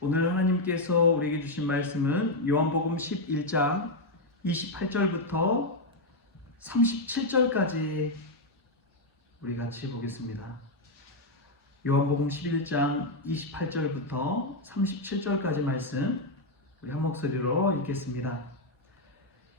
오늘 하나님께서 우리에게 주신 말씀은 요한복음 11장 28절부터 37절까지 우리 같이 보겠습니다. 요한복음 11장 28절부터 37절까지 말씀 우리 한 목소리로 읽겠습니다.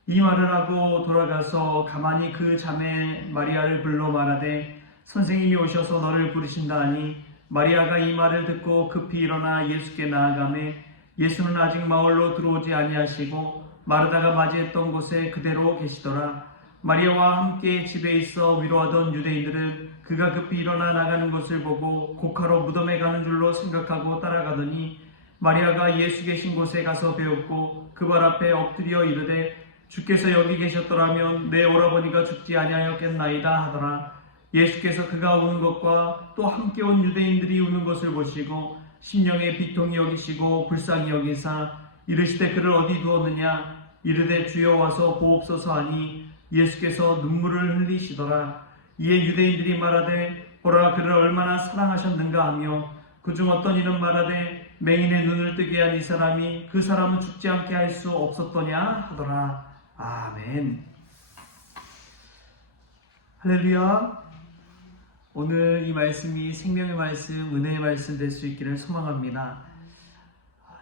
이 말을 하고 돌아가서 가만히 그 자매 마리아를 불러 말하되 선생님이 오셔서 너를 부르신다 하니 마리아가 이 말을 듣고 급히 일어나 예수께 나아가매 예수는 아직 마을로 들어오지 아니하시고 마르다가 맞이했던 곳에 그대로 계시더라. 마리아와 함께 집에 있어 위로하던 유대인들은 그가 급히 일어나 나가는 것을 보고 곡하러 무덤에 가는 줄로 생각하고 따라가더니 마리아가 예수 계신 곳에 가서 배웠고 그 발 앞에 엎드려 이르되 주께서 여기 계셨더라면 내 오라버니가 죽지 아니하였겠나이다 하더라. 예수께서 그가 우는 것과 또 함께 온 유대인들이 우는 것을 보시고 심령에 비통히 여기시고 불쌍히 여기사 이르시되 그를 어디 두었느냐 이르되 주여 와서 보옵소서 하니 예수께서 눈물을 흘리시더라. 이에 유대인들이 말하되 보라 그를 얼마나 사랑하셨는가 하며 그중 어떤 이는 말하되 맹인의 눈을 뜨게 한 이 사람이 그 사람은 죽지 않게 할 수 없었더냐 하더라. 아멘. 할렐루야. 오늘 이 말씀이 생명의 말씀, 은혜의 말씀 될 수 있기를 소망합니다.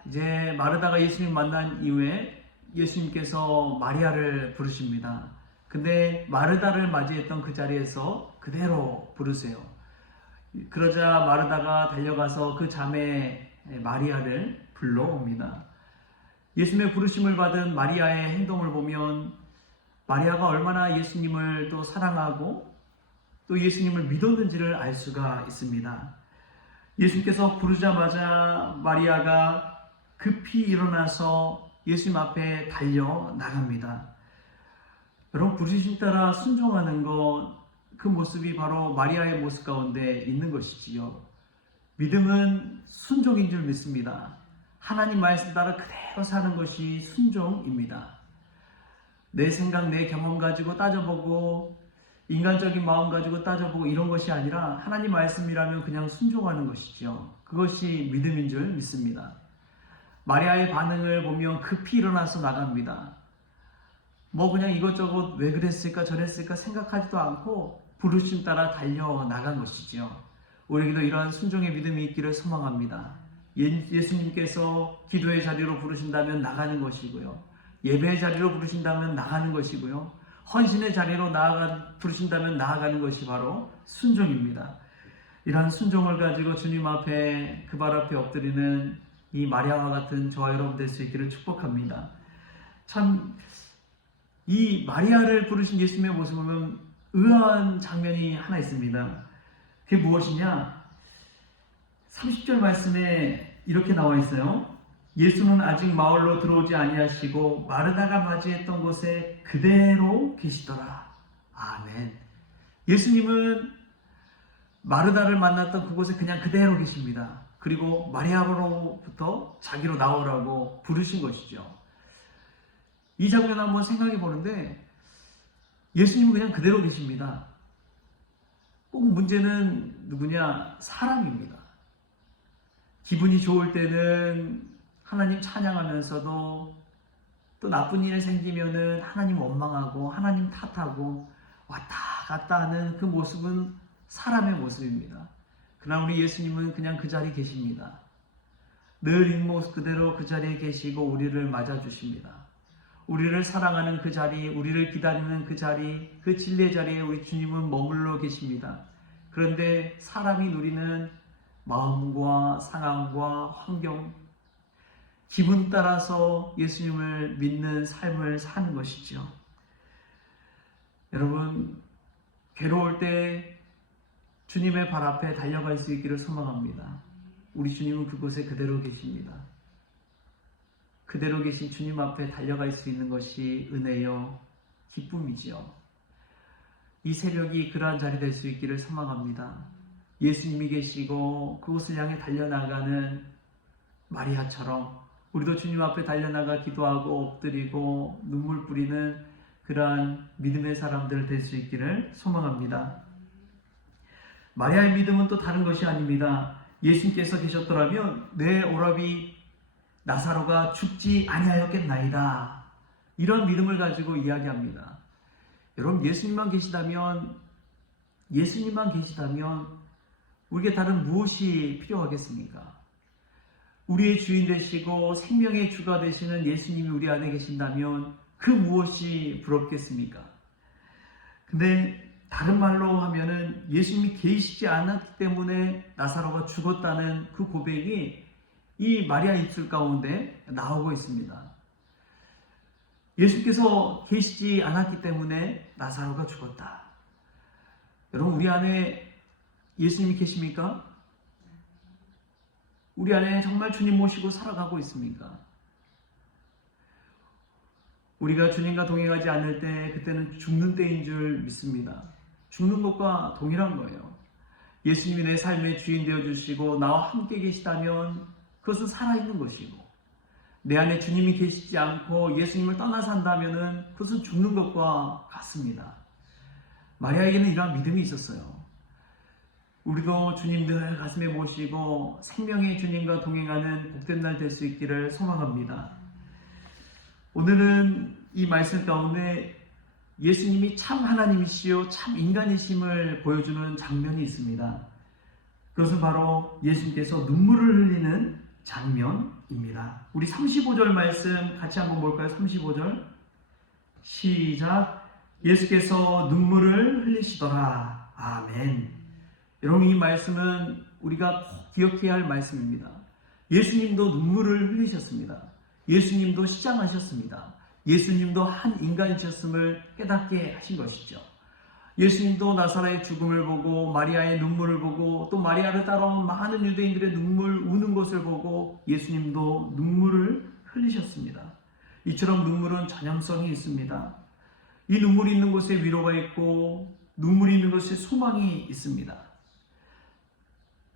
이제 마르다가 예수님 만난 이후에 예수님께서 마리아를 부르십니다. 근데 마르다를 맞이했던 그 자리에서 그대로 부르세요. 그러자 마르다가 달려가서 그 자매 마리아를 불러옵니다. 예수님의 부르심을 받은 마리아의 행동을 보면 마리아가 얼마나 예수님을 또 사랑하고 또 예수님을 믿었는지를 알 수가 있습니다. 예수님께서 부르자마자 마리아가 급히 일어나서 예수님 앞에 달려 나갑니다. 여러분, 부르심 따라 순종하는 것, 그 모습이 바로 마리아의 모습 가운데 있는 것이지요. 믿음은 순종인 줄 믿습니다. 하나님 말씀 따라 그대로 사는 것이 순종입니다. 내 생각, 내 경험 가지고 따져보고 인간적인 마음 가지고 따져보고 이런 것이 아니라 하나님 말씀이라면 그냥 순종하는 것이죠. 그것이 믿음인 줄 믿습니다. 마리아의 반응을 보면 급히 일어나서 나갑니다. 그냥 이것저것 왜 그랬을까 저랬을까 생각하지도 않고 부르심 따라 달려 나간 것이죠. 우리에게도 이러한 순종의 믿음이 있기를 소망합니다. 예수님께서 기도의 자리로 부르신다면 나가는 것이고요. 예배의 자리로 부르신다면 나가는 것이고요. 헌신의 자리로 부르신다면 나아가는 것이 바로 순종입니다. 이러한 순종을 가지고 주님 앞에 그 발 앞에 엎드리는 이 마리아와 같은 저와 여러분 될 수 있기를 축복합니다. 참 이 마리아를 부르신 예수님의 모습을 보면 의아한 장면이 하나 있습니다. 그게 무엇이냐? 30절 말씀에 이렇게 나와 있어요. 예수는 아직 마을로 들어오지 아니하시고 마르다가 맞이했던 곳에 그대로 계시더라. 아멘. 예수님은 마르다를 만났던 그곳에 그냥 그대로 계십니다. 그리고 마리아로부터 자기로 나오라고 부르신 것이죠. 이 장면 한번 생각해 보는데 예수님은 그냥 그대로 계십니다. 꼭 문제는 누구냐? 사람입니다. 기분이 좋을 때는 하나님 찬양하면서도 또 나쁜 일이 생기면은 하나님 원망하고 하나님 탓하고 왔다 갔다 하는 그 모습은 사람의 모습입니다. 그러나 우리 예수님은 그냥 그 자리에 계십니다. 늘 인모습 그대로 그 자리에 계시고 우리를 맞아주십니다. 우리를 사랑하는 그 자리, 우리를 기다리는 그 자리, 그 진리의 자리에 우리 주님은 머물러 계십니다. 그런데 사람이 누리는 마음과 상황과 환경, 기분 따라서 예수님을 믿는 삶을 사는 것이죠. 여러분, 괴로울 때 주님의 발 앞에 달려갈 수 있기를 소망합니다. 우리 주님은 그곳에 그대로 계십니다. 그대로 계신 주님 앞에 달려갈 수 있는 것이 은혜요, 기쁨이죠. 이 새벽이 그러한 자리 될 수 있기를 소망합니다. 예수님이 계시고 그곳을 향해 달려나가는 마리아처럼 우리도 주님 앞에 달려나가 기도하고 엎드리고 눈물 뿌리는 그러한 믿음의 사람들 될 수 있기를 소망합니다. 마리아의 믿음은 또 다른 것이 아닙니다. 예수님께서 계셨더라면 내 오라비 나사로가 죽지 아니하였겠나이다. 이런 믿음을 가지고 이야기합니다. 여러분, 예수님만 계시다면 우리에게 다른 무엇이 필요하겠습니까? 우리의 주인 되시고 생명의 주가 되시는 예수님이 우리 안에 계신다면 그 무엇이 부럽겠습니까? 근데 다른 말로 하면은 예수님이 계시지 않았기 때문에 나사로가 죽었다는 그 고백이 이 마리아 입술 가운데 나오고 있습니다. 예수께서 계시지 않았기 때문에 나사로가 죽었다. 여러분, 우리 안에 예수님이 계십니까? 우리 안에 정말 주님 모시고 살아가고 있습니까? 우리가 주님과 동행하지 않을 때 그때는 죽는 때인 줄 믿습니다. 죽는 것과 동일한 거예요. 예수님이 내 삶의 주인 되어주시고 나와 함께 계시다면 그것은 살아있는 것이고, 내 안에 주님이 계시지 않고 예수님을 떠나 산다면 그것은 죽는 것과 같습니다. 마리아에게는 이러한 믿음이 있었어요. 우리도 주님 늘 가슴에 모시고 생명의 주님과 동행하는 복된 날 될 수 있기를 소망합니다. 오늘은 이 말씀 가운데 예수님이 참 하나님이시요 참 인간이심을 보여주는 장면이 있습니다. 그것은 바로 예수님께서 눈물을 흘리는 장면입니다. 우리 35절 말씀 같이 한번 볼까요? 35절 시작. 예수께서 눈물을 흘리시더라. 아멘. 여러분, 이 말씀은 우리가 꼭 기억해야 할 말씀입니다. 예수님도 눈물을 흘리셨습니다. 예수님도 시장하셨습니다. 예수님도 한 인간이셨음을 깨닫게 하신 것이죠. 예수님도 나사로의 죽음을 보고 마리아의 눈물을 보고 또 마리아를 따라온 많은 유대인들의 눈물 우는 것을 보고 예수님도 눈물을 흘리셨습니다. 이처럼 눈물은 전형성이 있습니다. 이 눈물이 있는 곳에 위로가 있고 눈물이 있는 곳에 소망이 있습니다.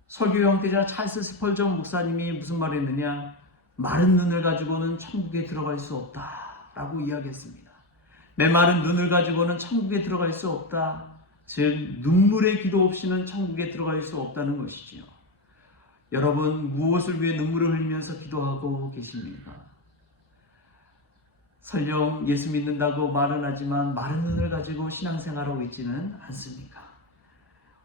설교 형태자 찰스 스펄전 목사님이 무슨 말을 했느냐? 마른 눈을 가지고는 천국에 들어갈 수 없다라고 이야기했습니다. 메마른 눈을 가지고는 천국에 들어갈 수 없다. 즉 눈물의 기도 없이는 천국에 들어갈 수 없다는 것이지요. 여러분, 무엇을 위해 눈물을 흘리면서 기도하고 계십니까? 설령 예수 믿는다고 말은 하지만 마른 눈을 가지고 신앙생활하고 있지는 않습니까?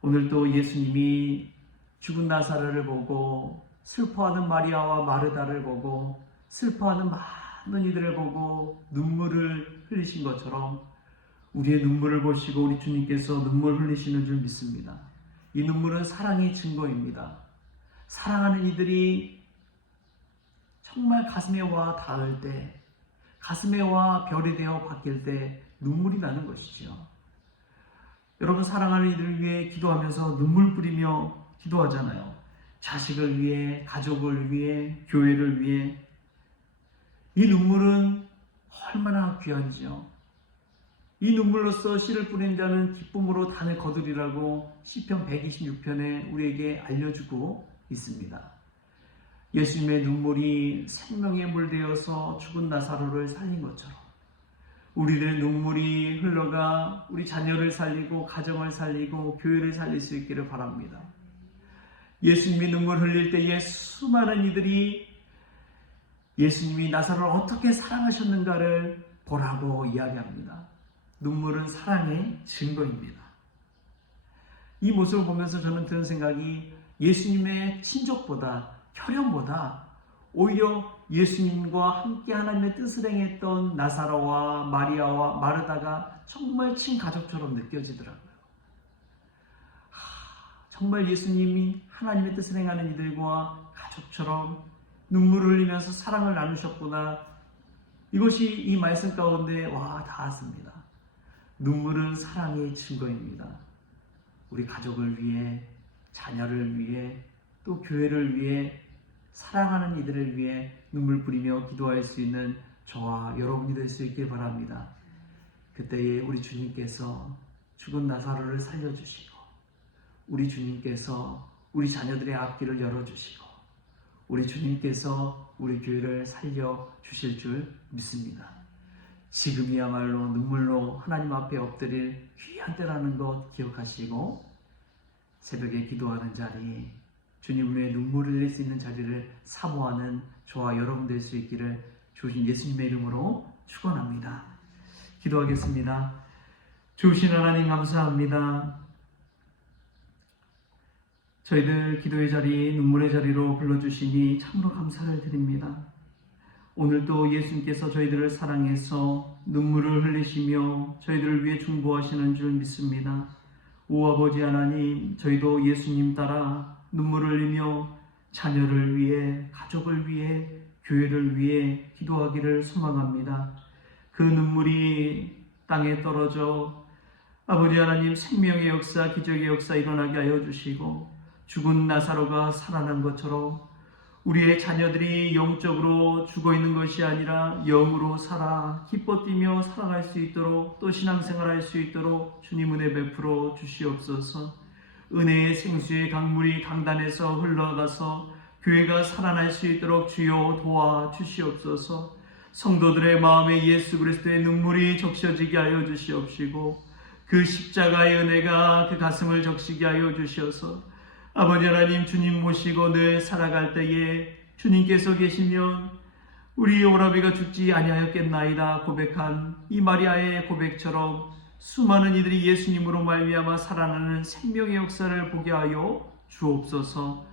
오늘도 예수님이 죽은 나사로를 보고 슬퍼하는 마리아와 마르다를 보고 슬퍼하는 많은 이들을 보고 눈물을 흘리신 것처럼 우리의 눈물을 보시고 우리 주님께서 눈물 흘리시는 줄 믿습니다. 이 눈물은 사랑의 증거입니다. 사랑하는 이들이 정말 가슴에 와 닿을 때, 가슴에 와 별이 되어 바뀔 때 눈물이 나는 것이죠. 여러분, 사랑하는 이들을 위해 기도하면서 눈물 뿌리며 기도하잖아요. 자식을 위해, 가족을 위해, 교회를 위해. 이 눈물은 얼마나 귀한지요. 이 눈물로써 씨를 뿌린 자는 기쁨으로 단을 거두리라고 시편 126편에 우리에게 알려주고 있습니다. 예수님의 눈물이 생명의 물 되어서 죽은 나사로를 살린 것처럼 우리의 눈물이 흘러가 우리 자녀를 살리고 가정을 살리고 교회를 살릴 수 있기를 바랍니다. 예수님이 눈물 흘릴 때에 수많은 이들이 예수님이 나사로를 어떻게 사랑하셨는가를 보라고 이야기합니다. 눈물은 사랑의 증거입니다. 이 모습을 보면서 저는 드는 생각이 예수님의 친족보다, 혈연보다 오히려 예수님과 함께 하나님의 뜻을 행했던 나사로와 마리아와 마르다가 정말 친가족처럼 느껴지더라고요. 정말 예수님이 하나님의 뜻을 행하는 이들과 가족처럼 눈물을 흘리면서 사랑을 나누셨구나. 이것이 이 말씀 가운데 와 닿았습니다. 눈물은 사랑의 증거입니다. 우리 가족을 위해, 자녀를 위해, 또 교회를 위해, 사랑하는 이들을 위해 눈물 뿌리며 기도할 수 있는 저와 여러분이 될 수 있길 바랍니다. 그때에 우리 주님께서 죽은 나사로를 살려주시고, 우리 주님께서 우리 자녀들의 앞길을 열어주시고, 우리 주님께서 우리 교회를 살려주실 줄 믿습니다. 지금이야말로 눈물로 하나님 앞에 엎드릴 귀한 때라는 것 기억하시고 새벽에 기도하는 자리, 주님 위에 눈물을 흘릴 수 있는 자리를 사모하는 저와 여러분 될 수 있기를 주신 예수님의 이름으로 축원합니다. 기도하겠습니다. 주신 하나님 감사합니다. 저희들 기도의 자리, 눈물의 자리로 불러주시니 참으로 감사를 드립니다. 오늘도 예수님께서 저희들을 사랑해서 눈물을 흘리시며 저희들을 위해 중보하시는 줄 믿습니다. 오 아버지 하나님, 저희도 예수님 따라 눈물을 흘리며 자녀를 위해, 가족을 위해, 교회를 위해 기도하기를 소망합니다. 그 눈물이 땅에 떨어져 아버지 하나님 생명의 역사, 기적의 역사 일어나게 하여 주시고 죽은 나사로가 살아난 것처럼 우리의 자녀들이 영적으로 죽어있는 것이 아니라 영으로 살아 기뻐 뛰며 살아갈 수 있도록 또 신앙생활할 수 있도록 주님 은혜 베풀어 주시옵소서. 은혜의 생수의 강물이 강단에서 흘러가서 교회가 살아날 수 있도록 주여 도와 주시옵소서. 성도들의 마음에 예수 그리스도의 눈물이 적셔지게 하여 주시옵시고 그 십자가의 은혜가 그 가슴을 적시게 하여 주셔서 아버지 하나님 주님 모시고 늘 살아갈 때에 주님께서 계시면 우리 오라비가 죽지 아니하였겠나이다 고백한 이 마리아의 고백처럼 수많은 이들이 예수님으로 말미암아 살아나는 생명의 역사를 보게 하여 주옵소서.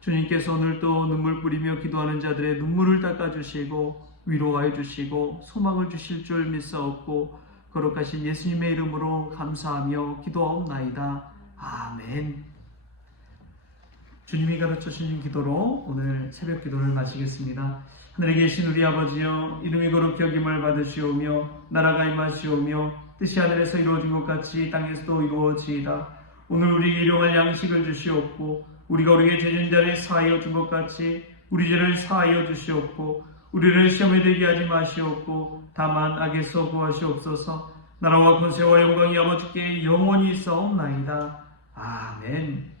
주님께서 오늘 또 눈물 뿌리며 기도하는 자들의 눈물을 닦아주시고 위로하여 주시고 소망을 주실 줄 믿사옵고 거룩하신 예수님의 이름으로 감사하며 기도하옵나이다. 아멘. 주님이 가르쳐 주신 기도로 오늘 새벽 기도를 마치겠습니다. 하늘에 계신 우리 아버지여, 이름이 거룩히 여김을 받으시오며 나라가 임하시오며 뜻이 하늘에서 이루어진 것 같이 땅에서도 이루어지이다. 오늘 우리에게 일용할 양식을 주시옵고 우리가 우리에게 죄진 자를 사하여 준 것 같이 우리 죄를 사하여 주시옵고 우리를 시험에 들게 하지 마시옵고 다만 악에서 구하시옵소서. 나라와 권세와 영광이 아버지께 영원히 있사옵나이다. 아멘.